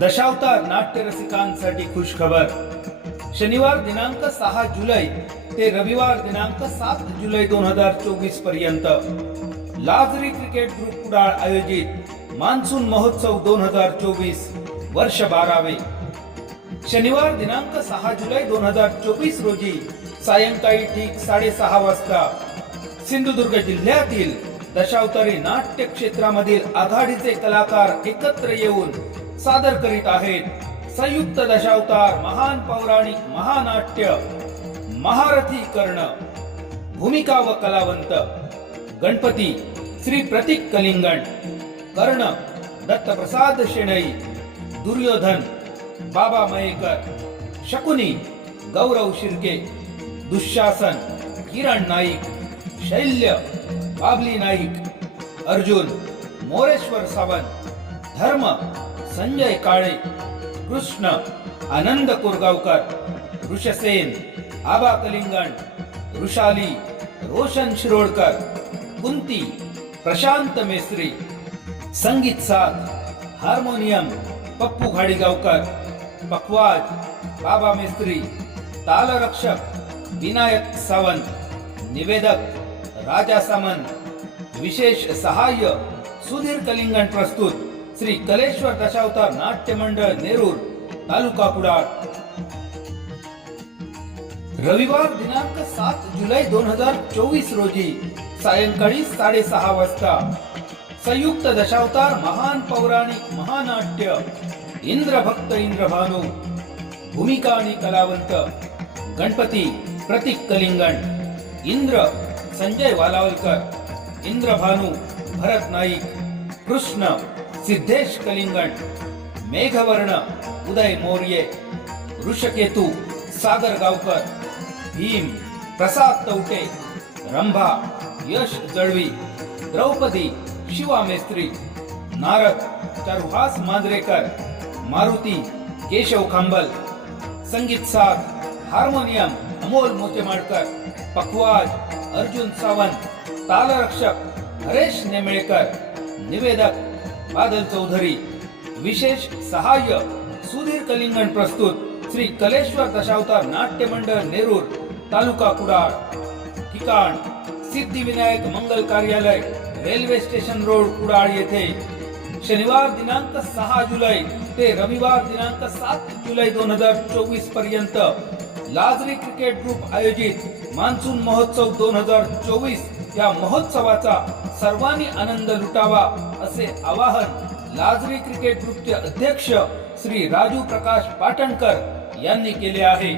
दशावतार नाट्य रसिकांसाठी खुशखबर. शनिवार दिनांक सहा जुलै ते रविवार दिनांक सात जुलै दोन हजार चोवीसपर्यंत. लाजरी क्रिकेट ग्रुप कुडाळ आयोजित मान्सून महोत्सव दोन हजार चोवीस वर्ष बारावे. शनिवार दिनांक सहा जुलै दोन हजार चोवीस रोजी सायंकाळी ठीक साडेसहा वाजता सिंधुदुर्ग जिल्ह्यातील दशावतारी नाट्य क्षेत्रामधील आघाडीचे कलाकार एकत्र येऊन सादर करीत आहेत. संयुक्त दशावतार महान पौराणिक महानाट्य महारथी कर्ण भूमिका व कलावंत गणपती श्री प्रतीक कलिंगण कर्ण दत्तप्रसाद शेणई दुर्योधन बाबा मयेकर शकुनी गौरव शिर्के दुःशासन किरण नाईक शैल्य बाबली नाईक अर्जुन मोरेश्वर सावंत धर्म संजय काळे कृष्ण आनंद कोरगावकर ऋषसेन आबा कलिंगण ऋषाली रोशन शिरोडकर कुंती प्रशांत मेस्त्री संगीत साथ हार्मोनियम पप्पू घाडीगावकर पखवाज बाबा मेस्त्री तालरक्षक विनायक सावंत निवेदक राजा सामंत विशेष सहाय्य सुधीर कलिंगण प्रस्तुत. श्री कलेश्वर दशावतार नाट्य मंडळ नेरूर तालुका कुडाळ रविवार दिनांक सात जुलै दोन हजार चोवीस रोजी सायंकाळी साडेसहा वाजता. संयुक्त दशावतार महान पौराणिक महानाट्य इंद्रभक्त इंद्रभानू भूमिका आणि कलावंत गणपती प्रतीक कलिंगण इंद्र संजय वालावलकर इंद्रभानू भरत नाईक कृष्ण. सिद्धेश कलिंगण मेघवर्ण उदय मौर्य ऋषकेतु सागर गावकर भीम प्रसाद तवटे रंभा यश जळवी द्रौपदी शिवा मेस्त्री नारद चारुहास मांजरेकर मारुती केशव खांबल संगीत साथ हार्मोनियम अमोल मोतेमाडकर पखवाज अर्जुन सावंत तालरक्षक हरेश नेमळेकर निवेदक बादल चौधरी विशेष सहाय्य सुधीर कलिंगण प्रस्तुत श्री कलेश्वर दशावतार नाट्य मंडळ नेरूर तालुका कुडाळ. ठिकाण सिद्धिविनायक मंगल कार्यालय रेल्वे स्टेशन रोड कुडाळ येथे. शनिवार दिनांक सहा जुलै ते रविवार दिनांक सात जुलै दोन हजार चोवीसपर्यंत लाजरी क्रिकेट ग्रुप आयोजित मान्सून महोत्सव दोन हजार चोवीस या महोत्सवाचा सर्वांनी आनंद लुटावा. असे आवाहन लाजरी क्रिकेट ग्रुपचे अध्यक्ष श्री राजू प्रकाश पाटणकर यांनी केले आहे.